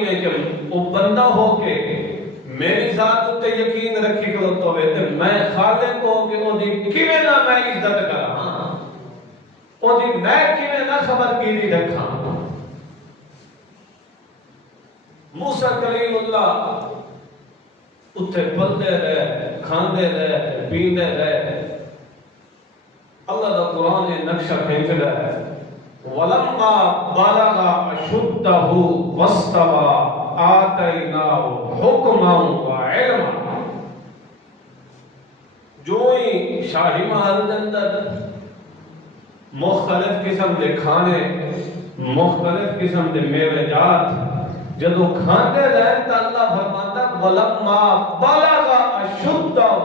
میں کہ وہ بندہ ہو کے میری ذات تے یقین رکھی کھلوتا ہوئے تے میں خالق ہو کے او دی کیویں نہ میں عزت کراں، او دی میں کیویں نہ خبرگیری رکھاں۔ موسیٰ کلیم اللہ اتھے پلتے رہے، کھاندے رہے، پیندے رہے۔ اللہ دا قرآن یہ نقشہ کھینچ رہا ہے وَلَمَّا بَلَغَ أَشُدَّهُ وَاسْتَوَى آتَيْنَاهُ حُکْمًا وَعِلْمًا۔ جو ہی شاہی محل کے اندر مختلف قسم کے کھانے، مختلف قسم کے میوے جات جدو کھاندے رہے تو اللہ فرماتا وَلَمَّا بَلَغَ أَشُدَّهُ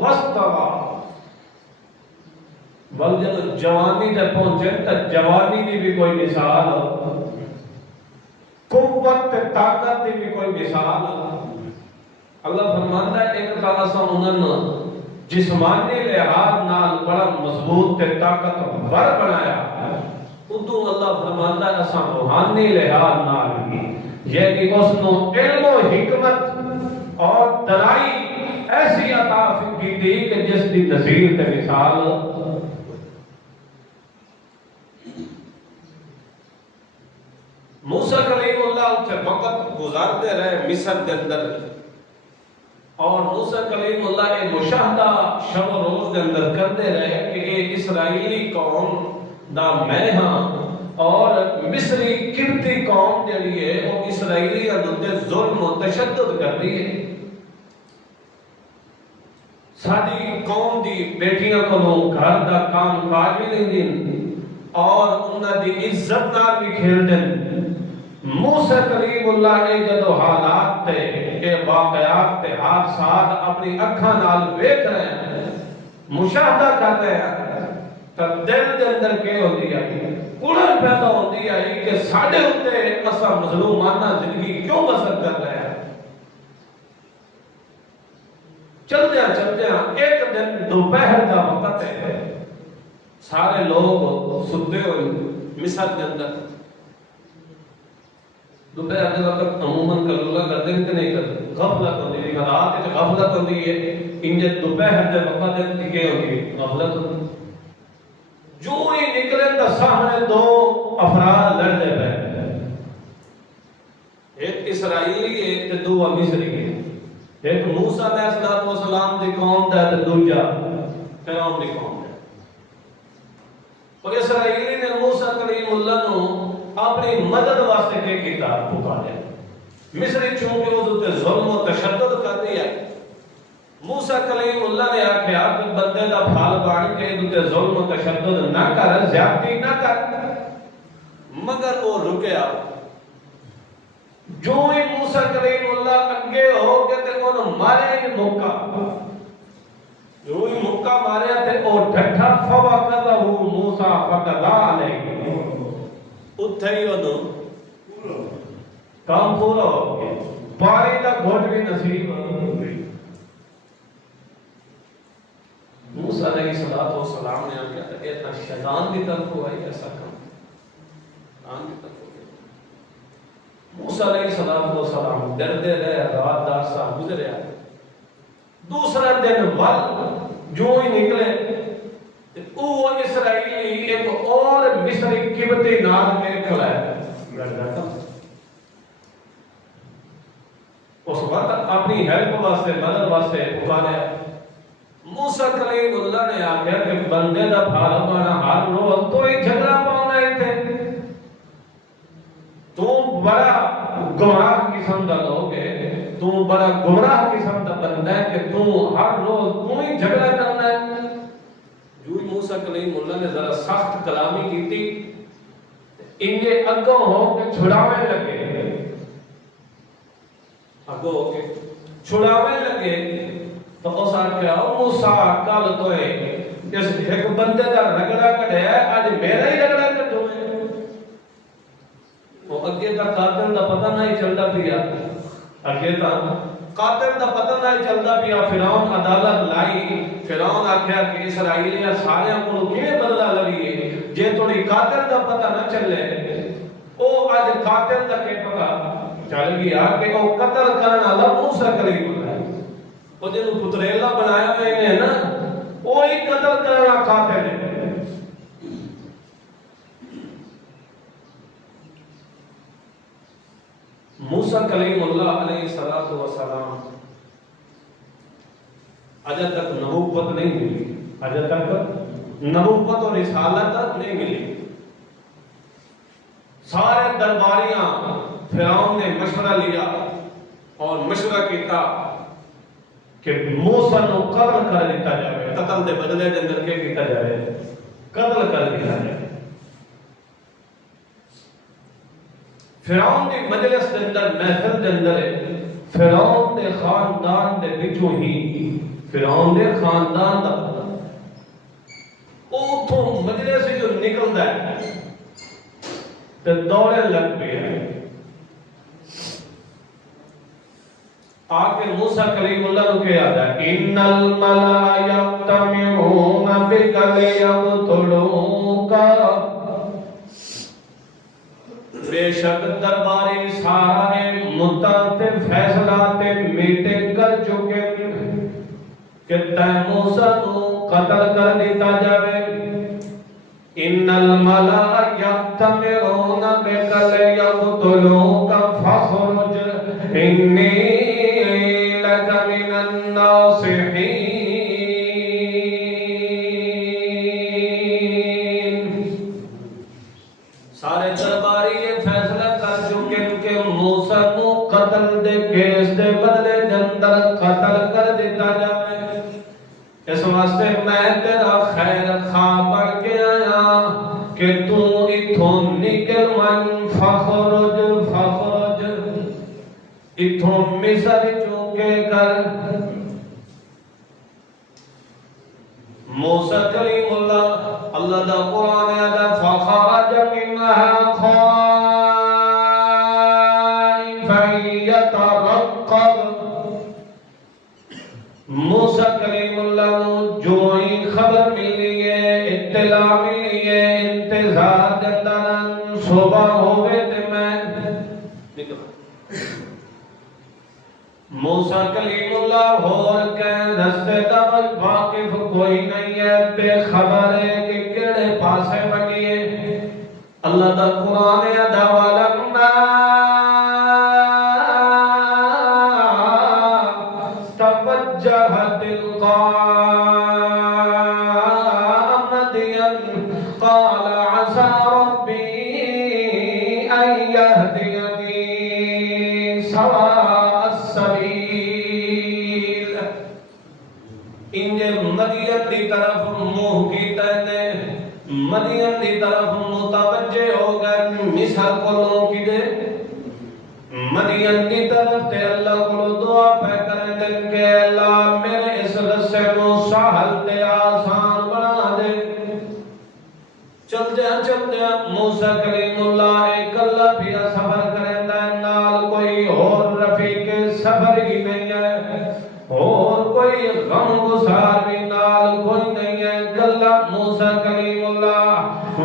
وَاسْتَوَى، بل جب جوانی تے پہنچے تو جوانی کی بھی کوئی مثال ہو، قوت تے طاقت کی بھی کوئی مثال ہو۔ اللہ فرماتا ہے ایک طرح سے انہوں جسمانی لحاظ نال بڑا مضبوط تے طاقتور بنایا، ادو اللہ فرماتا ہے اساں روحانی لحاظ نال بھی، یعنی اس نو علم و حکمت اور دلائی ایسی عطا کی تھی کہ جس کی نظیر تے مثال موسیٰ کلیم اللہ اتھے وقت گزارتے رہے مصر کے اندر، اور موسیٰ کلیم اللہ نے مشاہدہ شب و روز کے اندر کرتے رہے کہ یہ اسرائیلی قوم دا میں ہاں اور مصری قبطی قوم جڑی ہے وہ اسرائیلی ادھتے ظلم و تشدد کر دی ہے۔ ساری قوم دی بیٹیاں کو گھر دا کام کاج بھی نہیں دیں اور انہاں دی عزت نال بھی کھیل دیں۔ موسیٰ کلیم اللہ نے جدو حالات تے اے واقعات تے حادثات اپنی اکھاں نال ویکھ رہے ہیں، مشاہدہ کر رہے ہیں، تب دل دے اندر کے ہوتی آئی، اڑن پیدا ہوتی آئی کہ ساڑھے ہوتے اسا مظلومانہ زندگی کیوں بسر کر رہے ہیں۔ چلدیاں ایک دن دوپہر کا وقت ہے، سارے لوگ ستے ہوئے مصر کے اندر، دوپہر کے وقت عموماً کلولہ کرتے ہیں کہ نہیں کرتے، غفلت ہوتی ہے، رات کے غفلت ہوتی ہے، انجھے دوپہر کے وقت ٹکے ہوتی ہے، غفلت ہوتی ہے۔ جو ہی نکلے تو سامنے دو افراد لڑتے پہ، ایک اسرائیلی ایک دو مصری ہے، ایک موسیٰ علیہ السلام دی قوم دا تے دوجا فرعون دی قوم دا۔ اور اسرائیلی نے موسیٰ کلیم اللہ نو اپنی مدد واسطے کے کتاب پکارے، مصری چونکہ وہ تے ظلم و تشدد کر دیا، موسیٰ کلیم اللہ نے آکھیا کہ بندے دا پھال بان کے تے ظلم و تشدد نہ کر، زیادتی نہ کر، مگر وہ رکیا۔ جو ہی موسیٰ کلیم اللہ اگے ہو کے تے انہوں مارے ہی مکہ، جو ہی مکہ مارے تے او ڈھٹھا فوقدہ موسیٰ فقضا علیہ، اتھے ہی انہوں کام پورا ہو گیا، پانی کا گھوٹ بھی نصیب ہو گئی۔ موسیٰ علیہ السلام نے آگیا تھا کہ اتنا شیطان کی طرف ہوا ہے ایسا کام، شیطان کی طرف ہو گیا۔ موسیٰ علیہ السلام ڈردے رہے، رات دار سا گزرے آئے، دوسرا دن ول جو ہی نکلے وہ اسرائیلی ایک اور مصری قبطی نام میں کھلا ہے، اس وقت اپنی ہیلپ واسطے مدد واسطے پکارے۔ موسیٰ کلیم اللہ نے آگیا کہ بندے دا پھال بانا ہر روز تو ہی جھگڑا پاؤنا ہی تھے، تو بڑا گمراہ قسم دا لوگ ہے، تو بڑا گمراہ قسم دا بندہ ہے کہ تو ہر روز تو ہی جھگڑا کرنا ہے۔ جو ہی موسیٰ کلیم اللہ نے ذرا سخت کلامی کی تھی، انجھے اگوں ہو کے چھڑاوے لگے، اگوں ہو کے چھڑاوے لگے، تو اس آکھیا موسیٰ کل تو اس ایک بندے دا رگڑا کڑے ہے، آج میرا ہی رگڑا کٹو ہے۔ وہ اگے تا قاتل دا پتہ نہیں چلتا پیا، اگے تا قاتل دا پتہ نہیں چلتا پیا، فرعون عدالت لائی، فرعون آکھیا کہ اسرائیلیاں سارے کو کیویں بدلہ لڑیے، جے تھوڑی قاتل دا پتہ نہ چلے، او اج قاتل دا کے پتہ چل گیا کہ وہ قتل کرنے والا موسیٰ کلیم اللہ ہے، وہ جنہوں پتریلا بنایا میں نے نا وہی قتل کرنے والا قاتل ہے۔ موسیٰ کلیم اللہ علیہ السلام اجے تک نبوت نہیں ملی، اجے تک نبوت اور رسالت نہیں ملی۔ سارے درباریاں فرعون نے مشورہ لیا اور مشورہ کیتا کہ موسیٰ نو قتل کر دیتا جائے، قتل دے بدلے دے اندر کے کیتا جائے، قتل کر دیا جائے۔ فرعون دی مجلس دے اندر، محفل دے اندر فرعون دے خاندان دے وچوں ہی فرعون دے خاندان دا اوتھوں مجلس جو نکلدا ہے تے دوڑے لگ پیا آگے موسیٰ کلیم اللہ کو کہا ہے ان الملائ یجتمعون بک لیقتلوک، بے شک درباری سارے مدت فیصلہ تے میٹنگ کر چکے کہ تے موسیٰ کو قتل کر دیتا جاوے۔ ان الملائ یجتمعون بک لیقتلوک فاخرج انی لک من الناصحین۔ سارے درباری یہ فیصلہ کر چکے کہ موسیٰ کو قتل دے کیس دے بدلے دے اندر قتل کر دیتا جائے۔ اس واسطے میں تیرا خیر خواہ بن کے آیا کہ تو اتھوں نکل من فخرج اتھوں مصر چونکے کر۔ موسیٰ کلیم اللہ دا قرآن ہے فخرج منها خائفا يترقب۔ موسیٰ کلیم اللہ نو جو ہی خبر ملی ہے، اطلاع ملی ہے، انتظار دندان صبح ہوئے تے میں موسیٰ کلیم اللہ اور کہیں رستے دا واقف کوئی نہیں ہے، بے خبر ہے کہ کیڑے پاسے بنیے۔ اللہ دا قرآن ہے وَلَمَّا توجہ تلقاء مدین قال عسى ربی ان یہدینی سواء السبیل۔ انجے مدین دی طرف منہ کیتا ہے، مدین دی طرف متوجہ ہو گئے مصر کو لوگ کی دے مدین دی طرف تے اللہ کو دعا پہ کریں دن کہ اللہ میرے اس رسے کو سہل دے آسان بنا دے۔ چلتے ہیں موسیٰ کلیم اللہ ایک اللہ بھی سفر کریں دے، نال کوئی اور رفیق سفر ہی نہیں ہے، اور کوئی غم گسار بھی نال کوئی نہیں ہے۔ گلہ موسیٰ کلیم اللہ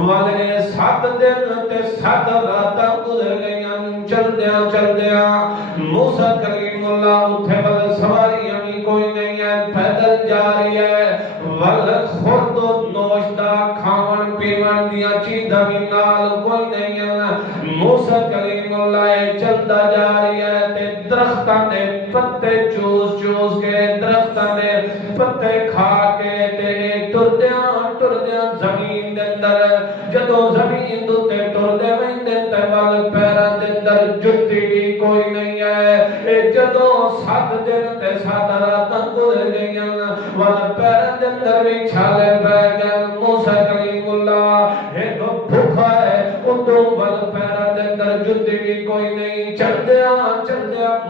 والے 7 دن تے 7 راتاں گزر گئیں۔ چلدیاں موسیٰ کلیم اللہ اتھے بل سواری ہمیں کوئی نہیں ہے، پیدل جا رہی ہے، ول خورد و نوشدہ کھاون پیون دیا چیزاں بھی نال کوئی نہیں ہے۔ موسیٰ کلیم اللہ چلتا جا رہی ہے تے درختاں دے پتے چوس کے درختاں دے پتے کھا کے تے ٹردیاں زمین دے اندر جدوں زمین تے ٹردے ویندے تے ول پیراں دے اندر جُتی بھی کوئی نہیں ہے۔ اے جدوں 7 دن تے 7 راتاں گزر گئیاں ول پیراں دے اندر بھی چھالے پے گئے۔ موسیٰ کلیم اللہ ایک بھوکا ہے، ادوں ول پیراں دے اندر جُتی بھی کوئی نہیں۔ چلدیاں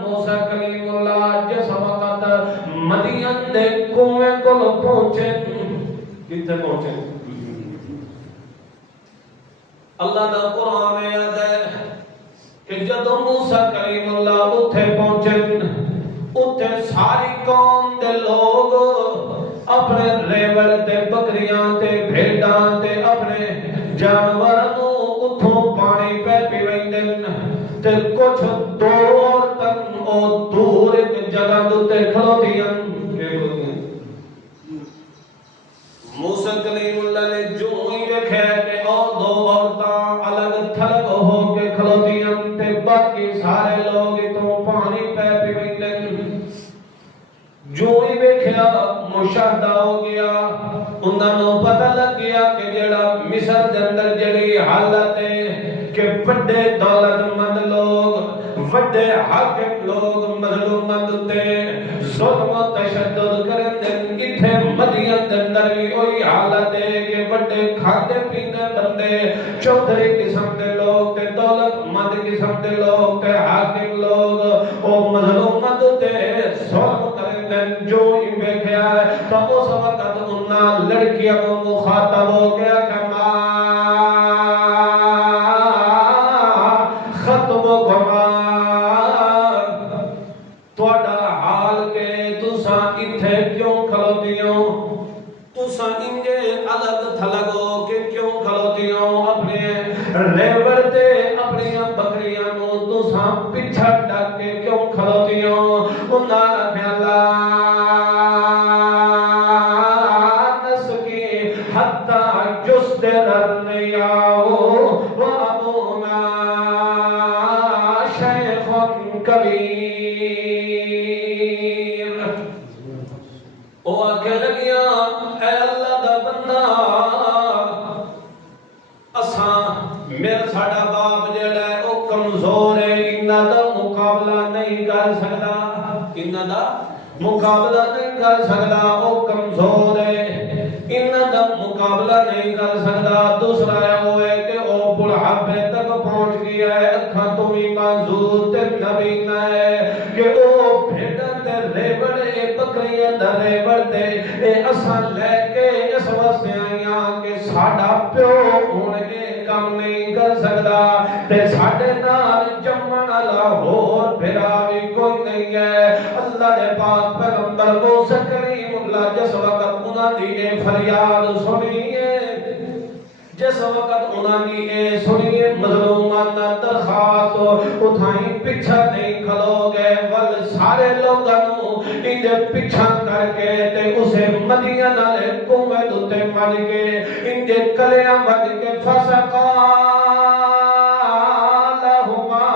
موسیٰ کلیم اللہ جس وقت مدین دے کنویں کو پہنچے، کتنے پہنچے؟ اللہ دا قرآن یاد ہے کہ جدوں موسیٰ کلیم اللہ اتھے پہنچے، اتھے ساری قوم دے لوگ اپنے ریوڑ تے بکریاں تے بھیڑاں تے اپنے جانوراں نوں اتھوں پانی پہ پیوندے تے کچھ 2 تے کھلوتیاں موسیٰ کلیم اللہ نے جو ہی ویکھیا کہ اور دو عورتاں الگ تھلگ ہو کے کھلوتیاں تے باقی سارے لوگ تو پانی پہ پیویں جو ہی ویکھیا مشاہدہ ہو گیا انہاں نوں پتہ لگ گیا کہ جڑا مصر دے اندر جڑی حالت ہے کہ بڑے دولت مند لوگ بڑے حاکم لوگ مظلومت تے ظلم و تشدد کرندے ایتھے مدین دے اندر بھی وہی حالت ہے کہ بڑے کھاتے پیندے بندے چودھری قسم دے لوگ تے دولت مند قسم دے لوگ تے حاکم لوگ او مظلومت تے ظلم کرندے جو ہی ویکھیا ہے تو اس وقت انہاں لڑکیاں کو مخاطب ہو گیا کہ ختم گما تھوڑا حال کے تساں ایتھے کیوں کھلوتیوں تساں انجے الگ تھلگ ہو کے کیوں کھلوتیوں اپنے ریوڑ تے اپنی بکریاں نو تساں پیچھے ڈک کے کیوں کھلوتیوں انہاں خیالا نسکی حتی جسدر الریاؤ و ابونا شیخ کبیر او آکھے لگیا اے اللہ دا بندہ اساں میرا ساڈا باپ جڑا ہے او کمزور ہے انہاں دا مقابلہ نہیں کر سکدا انہاں دا مقابلہ نہیں کر سکدا او کمزور ہے انہاں دا مقابلہ نہیں کر سکدا دوسرا ہے کہ او بڑھاپے تک پہنچ گیا ہے اکھاں تو بھی معذور تے نبینا ہے کہ او بھیڑاں تے ریوڑے بکریاں دا ریوڑ تے اے اساں لے کے اس واسطے آئیاں کہ ساڈا پیو ہن اے کم نہیں کر سکدا تے ساڈے نال جمن والا ہور بھرا بھی کوئی نہیں ہے اللہ دے پاک پیغمبر موسیٰ کلیم اللہ جس وقت انہاں دی اے فریاد سنیے جس وقت انہاں دی اے سنیے مظلومانہ درخواست اٹھائیں پیچھا نہیں کھلو گئے ول سارے لوگاں نوں انجے پیچھا کر کے تے اسے مدینہ والے کنویں تے مر کے انجے کلیاں وج کے فسقا لہما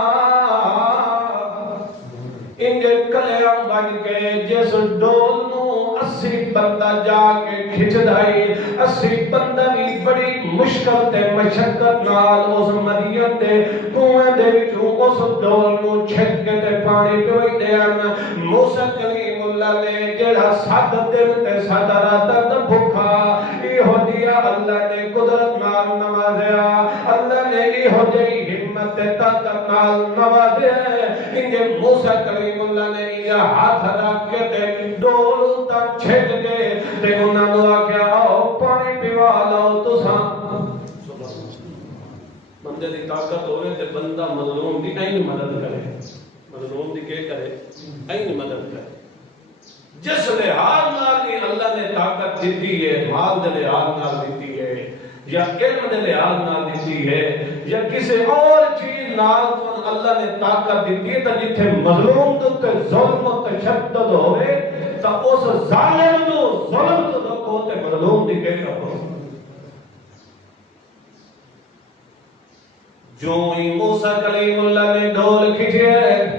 انجے کلیاں وج کے جس ڈول نوں 80 بندہ جا کے کھچ دائی 80 بندہ بھی بڑی مشکل تے مشقت نال اس مدینہ تے کنویں دے وچوں اس ڈول نوں چھک کے تے پانی پیوئی دین موسیٰ کلیم اللہ نے جڑا 7 دن تے 7 رات بھوکا ایہو جیا اللہ نے قدرت نال نوازیا اللہ نے ایہو جی ہمت تے طاقت نال نوازیا انجے موسیٰ کلیم اللہ نے یہ ہاتھ رکھ کے تے ڈول تا چھک کے تے انہاں نوں آکھیا آؤ پانی پیوا لو تساں بندے دی طاقت ہوئے تے بندہ مظلوم دی نہیں مدد کرے مظلوم دی کے کرے نہیں مدد کرے جس لحاظ نال اللہ نے طاقت دیتی ہے مال دے لحاظ نال دیتی ہے یا علم دے لحاظ نال دیتی ہے یا کسی اور چیز نال اللہ نے طاقت دیتی ہے تو جتھے مظلوم تے ظلم و تشدد ہوئے تو اس ظالم نو ظلم تو دکھو تے مظلوم دی کے کرو جو ہی موسیٰ کلیم اللہ نے ڈول کھچے